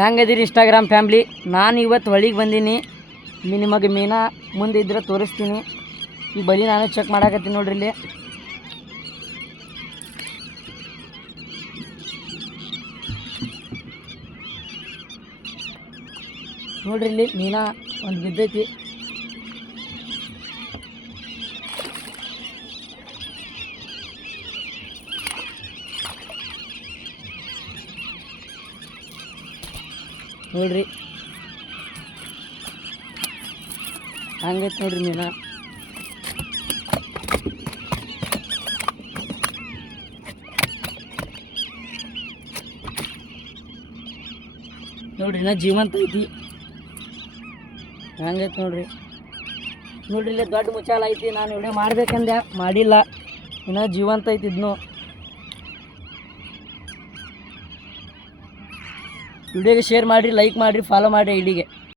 ಹೆಂಗದಿರಿ Instagram family? ನಾನು ಇವತ್ತು ಹೊಳಿಗೆ ಬಂದೀನಿ. ನಿಮಗೆ ಮೀನಾ ಮುಂದೆ ಇದ್ರೆ ತೋರಿಸ್ತೀನಿ. ಈ ಬಲಿ ನಾನು ಚೆಕ್ ಮಾಡಾಕತ್ತೀನಿ ನೋಡ್ರಿ. ಇಲ್ಲಿ ನೋಡ್ರಿ, ಇಲ್ಲಿ ಮೀನಾ ಒಂದು ಬಿದ್ದೈತಿ. ನೋಡ್ರಿ ಹಂಗೈತೆ ನೋಡ್ರಿ ಮೀನಾ. ನೋಡ್ರಿ ನಾ ಜೀವಂತ ಐತಿ. ಹಂಗೈತೆ ನೋಡ್ರಿ. ನೋಡ್ರಿ ಇಲ್ಲಿ ದೊಡ್ಡ ಮುಚ್ಚಾಲ ಐತಿ. ನಾನು ವಿಡಿಯೋ ಮಾಡ್ಬೇಕಂದೆ ಮಾಡಿಲ್ಲ. ಇನ್ನೂ ಜೀವಂತ ಐತಿ ಇದನ್ನು. ವಿಡಿಯೋಗೆ ಶೇರ್ ಮಾಡಿರಿ, ಲೈಕ್ ಮಾಡಿರಿ, ಫಾಲೋ ಮಾಡಿರಿ ಐಡಿಗೆ.